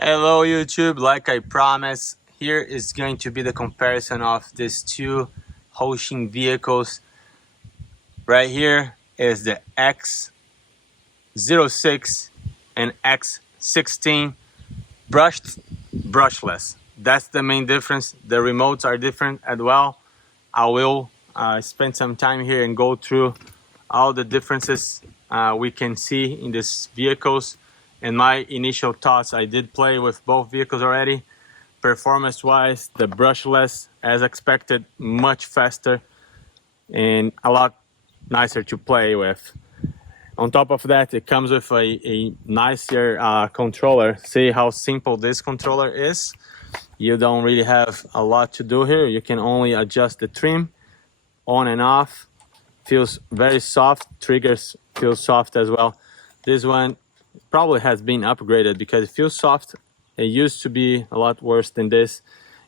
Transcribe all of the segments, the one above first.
Hello YouTube, like I promised, here is going to be the comparison of these two Hosim vehicles. Right here is the X06 and X16 brushless. That's the main difference. The remotes are different as well. I will spend some time here and go through all the differences we can see in these vehicles. And my initial thoughts, I did play with both vehicles already. Performance wise, the brushless, as expected, much faster and a lot nicer to play with. On top of that, it comes with a nicer controller. See how simple this controller is. You don't really have a lot to do here. You can only adjust the trim on and off. Feels very soft. Triggers feel soft as well. This one probably has been upgraded because it feels soft. It used to be a lot worse than this.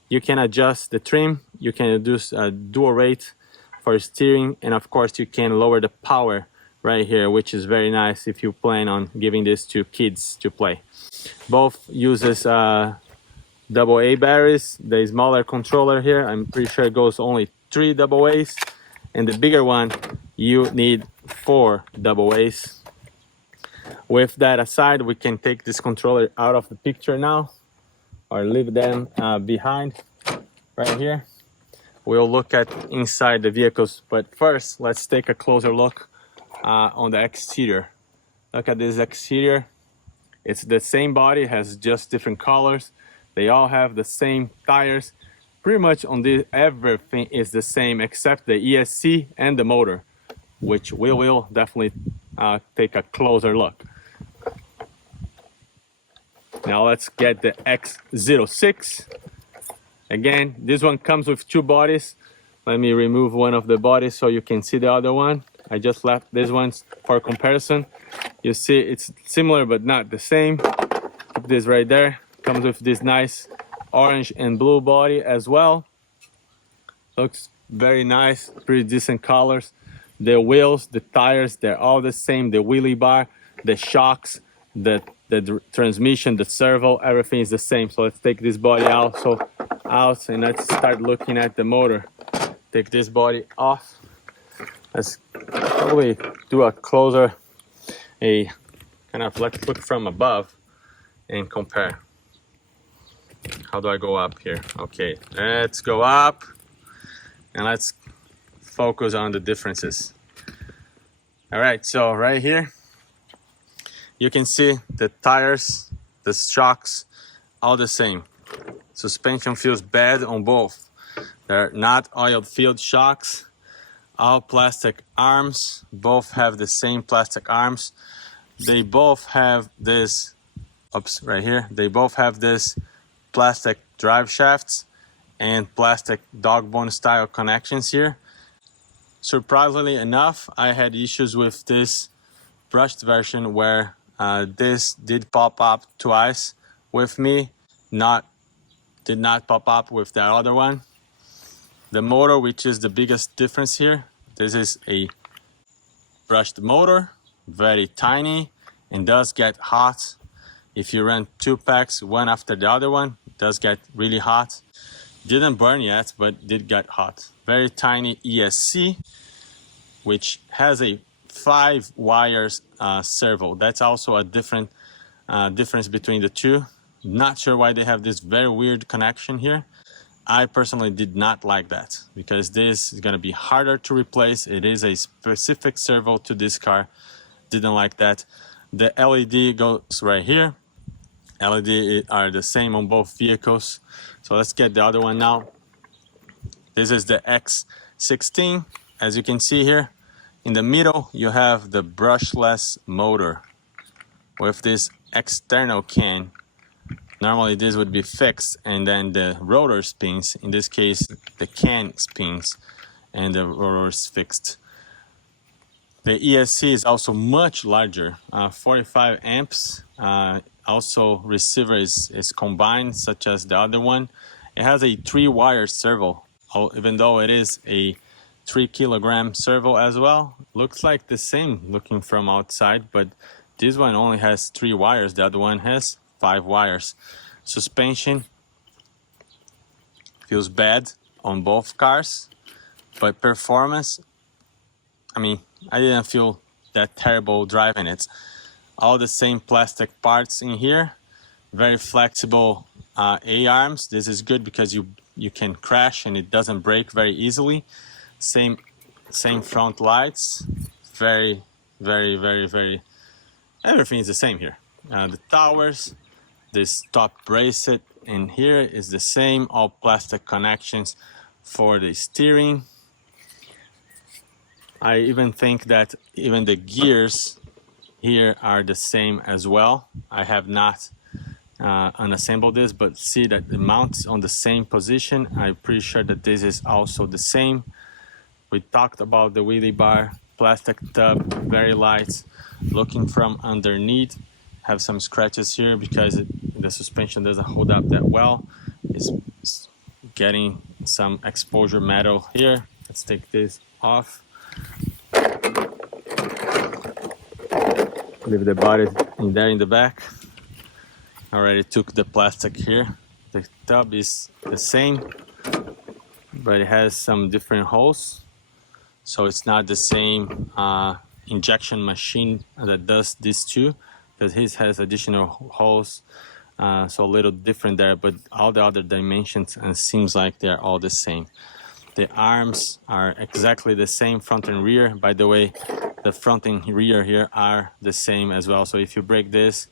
You can adjust the trim. You can do a dual rate for steering, and of course you can lower the power right here, which is very nice if you plan on giving this to kids to play. Both uses AA batteries. The smaller controller here, I'm pretty sure it goes only 3 AA's, and the bigger one you need 4 AA's. With that aside, we can take this controller out of the picture now, or leave them behind right here. We'll look at inside the vehicles, but first let's take a closer look on the exterior. Look at this exterior. It's the same body, has just different colors. They all have the same tires. Pretty much on this, everything is the same except the ESC and the motor, which we will definitely take a closer look. Now let's get the X06. Again, this one comes with 2 bodies. Let me remove one of the bodies so you can see the other one. I just left this one for comparison. You see it's similar but not the same. Keep this right there. Comes with this nice orange and blue body as well. Looks very nice, pretty decent colors. The wheels, the tires, they're all the same. The wheelie bar, the shocks, the transmission, the servo, everything is the same. So let's take this body out and let's start looking at the motor. Take this body off. Let's probably do a closer, let's look from above and compare. How do I go up here? Okay, let's go up and let's focus on the differences. All right, so right here, you can see the tires, the shocks, all the same. Suspension feels bad on both. They're not oil-filled shocks. All plastic arms. Both have the same plastic arms. They both have this, right here. They both have this plastic drive shafts and plastic dog bone style connections here. Surprisingly enough, I had issues with this brushed version where this did pop up twice with me, did not pop up with the other one. The motor, which is the biggest difference here, this is a brushed motor, very tiny, and does get hot. If you run 2 packs, one after the other one, it does get really hot. Didn't burn yet, but did get hot. Very tiny ESC, which has a 5 wires servo. That's also a different difference between the two. Not sure why they have this very weird connection here. I personally did not like that because this is going to be harder to replace. It is a specific servo to this car. Didn't like that. The LED goes right here. LED are the same on both vehicles. So let's get the other one now. This is the X16. As you can see here, in the middle, you have the brushless motor with this external can. Normally this would be fixed and then the rotor spins. In this case, the can spins and the rotor is fixed. The ESC is also much larger, 45 amps. Also receiver is combined, such as the other one. It has a 3-wire servo, even though it is a 3-kilogram servo as well. Looks like the same looking from outside, but this one only has 3 wires. The other one has 5 wires. Suspension feels bad on both cars, but performance, I mean, I didn't feel that terrible driving it. All the same plastic parts in here, very flexible A-arms. This is good because you can crash and it doesn't break very easily. Same front lights, very, everything is the same here. The towers, this top bracelet in here is the same, all plastic connections for the steering. I even think that even the gears here are the same as well. I have not unassembled this, but see that the mount's on the same position. I'm pretty sure that this is also the same. We talked about the wheelie bar, plastic tub, very light. Looking from underneath, have some scratches here because the suspension doesn't hold up that well. It's getting some exposure metal here. Let's take this off. Leave the body in there in the back. Already took the plastic here. The tub is the same, but it has some different holes. So it's not the same injection machine that does this too, because his has additional holes. So a little different there, but all the other dimensions and seems like they're all the same. The arms are exactly the same, front and rear. By the way, the front and rear here are the same as well. So if you break this,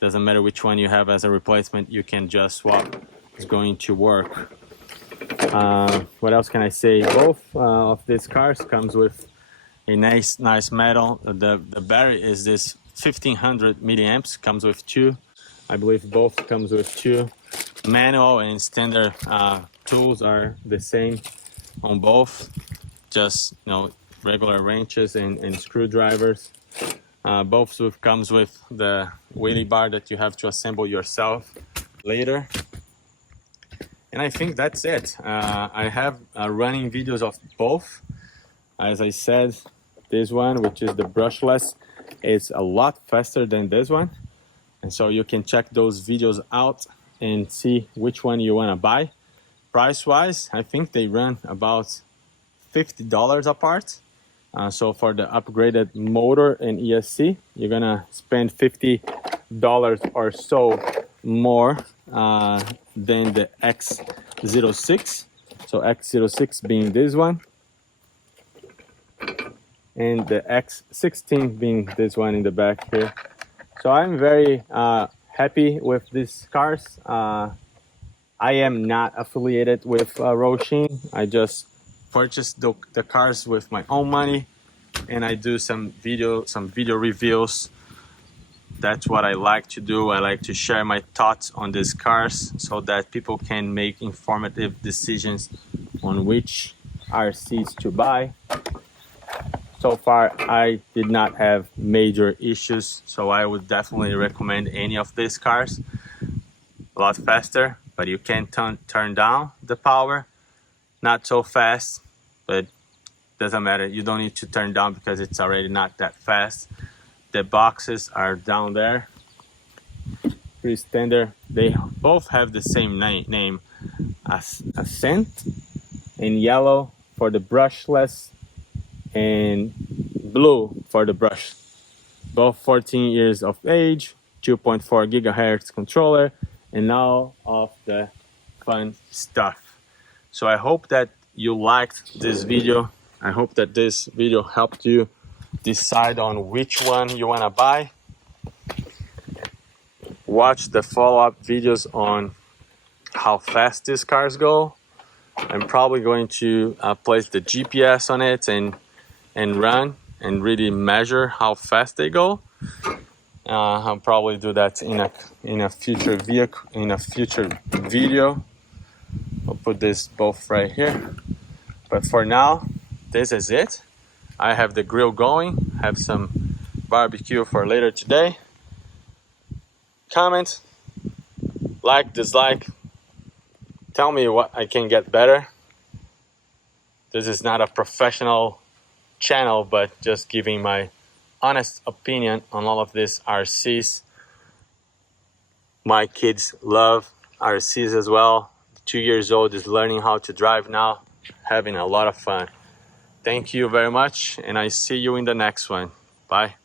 doesn't matter which one you have as a replacement, you can just swap. It's going to work. What else can I say? Both of these cars comes with a nice metal. The battery is this 1500 milliamps, comes with 2. I believe both comes with 2. Manual and standard tools are the same on both. Just, you know, regular wrenches and screwdrivers. Both comes with the wheelie bar that you have to assemble yourself later. And I think that's it. I have running videos of both. As I said, this one, which is the brushless, is a lot faster than this one. And so you can check those videos out and see which one you want to buy. Price-wise, I think they run about $50 apart. So for the upgraded motor and ESC, you're gonna spend $50 or so more than the X06. So X06 being this one, and the X16 being this one in the back here. So I'm very happy with these cars. I am not affiliated with Hosim. I just purchased the cars with my own money, and I do some video reviews. That's what I like to do. I like to share my thoughts on these cars so that people can make informative decisions on which RCs to buy. So far, I did not have major issues, so I would definitely recommend any of these cars. A lot faster, but you can turn down the power. Not so fast, but doesn't matter. You don't need to turn down because it's already not that fast. The boxes are down there, pretty standard. They both have the same name, Ascent, in yellow for the brushless and blue for the brush. Both 14 years of age, 2.4 gigahertz controller, and all of the fun stuff. So I hope that you liked this video. I hope that this video helped you decide on which one you want to buy. Watch the follow-up videos on how fast these cars go. I'm probably going to place the GPS on it and run and really measure how fast they go. I'll probably do that in a future video. I'll put this both right here. But for now, this is it. I have the grill going, have some barbecue for later today. Comment, like, dislike, tell me what I can get better. This is not a professional channel, but just giving my honest opinion on all of these RCs. My kids love RCs as well. 2 years old is learning how to drive now, having a lot of fun. Thank you very much, and I see you in the next one. Bye.